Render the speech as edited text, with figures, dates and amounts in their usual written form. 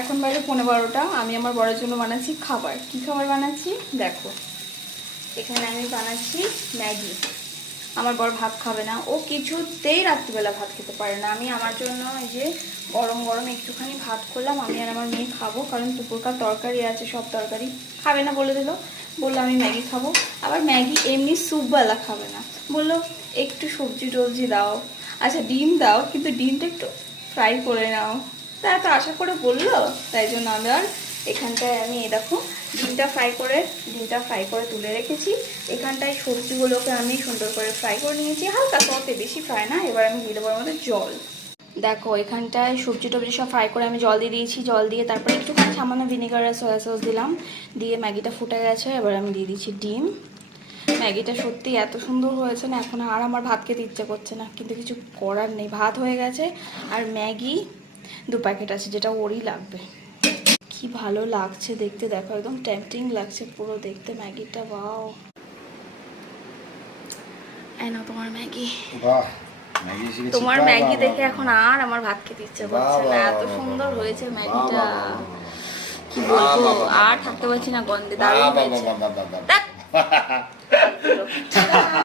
এখন বাইরে 11:15। আমি আমার বরের জন্য বানাচ্ছি খাবার। কি খাবার বানাচ্ছি দেখো। এখানে আমি বানাচ্ছি ম্যাগি। আমার বর ভাত খাবে না, ও কিছুতেই রাত্রিবেলা ভাত খেতে পারে না। আমি আমার জন্য এই যে গরম গরম একটুখানি ভাত করলাম, আমি আর আমার মেয়ে খাবো। কারণ দুপুরকার তরকারি আছে, সব তরকারি খাবে না বলে দিল, বললো আমি ম্যাগি খাবো। আবার ম্যাগি এমনি স্যুপওয়ালা খাবে না, বললো একটু সবজি টবজি দাও, আচ্ছা ডিম দাও, কিন্তু ডিমটা একটু ফ্রাই করে নাও। তা এত আশা করে বললো, তাই জন্য আমি আর এখানটায় আমি দেখো ডিমটা ফ্রাই করে তুলে রেখেছি। এখানটায় সবজিগুলোকে আমি সুন্দর করে ফ্রাই করে নিয়েছি, হালকা সতে, বেশি ফ্রাই না। এবার আমি দিয়ে দেবো আমাদের জল। দেখো এখানটায় সবজি টবজি সব ফ্রাই করে আমি জল দিয়ে দিয়েছি। জল দিয়ে তারপরে একটুখানি সামান্য ভিনেগার আর সয়া সস দিলাম, দিয়ে ম্যাগিটা ফুটে গেছে। এবার আমি দিয়ে দিচ্ছি ডিম। ম্যাগিটা সত্যি এত সুন্দর হয়েছে না, এখন আর আমার ভাত খেতে ইচ্ছে করছে না, কিন্তু কিছু করার নেই, ভাত হয়ে গেছে। আর ম্যাগি 2 প্যাকেট আছে, যেটা ওরই লাগবে। কি ভালো লাগছে দেখতে, দেখো একদম টেম্পটিং লাগছে পুরো দেখতে ম্যাগিটা। ওয়াও, এই নাও তোমার ম্যাগি। বাহ, তোমার ম্যাগি দেখে এখন আর আমার ভাত খেতে ইচ্ছে করছে না, এত সুন্দর হয়েছে ম্যাগিটা। কি বলবো, আর থাকতে পারছি না গন্ধে, দারুণ হয়েছে।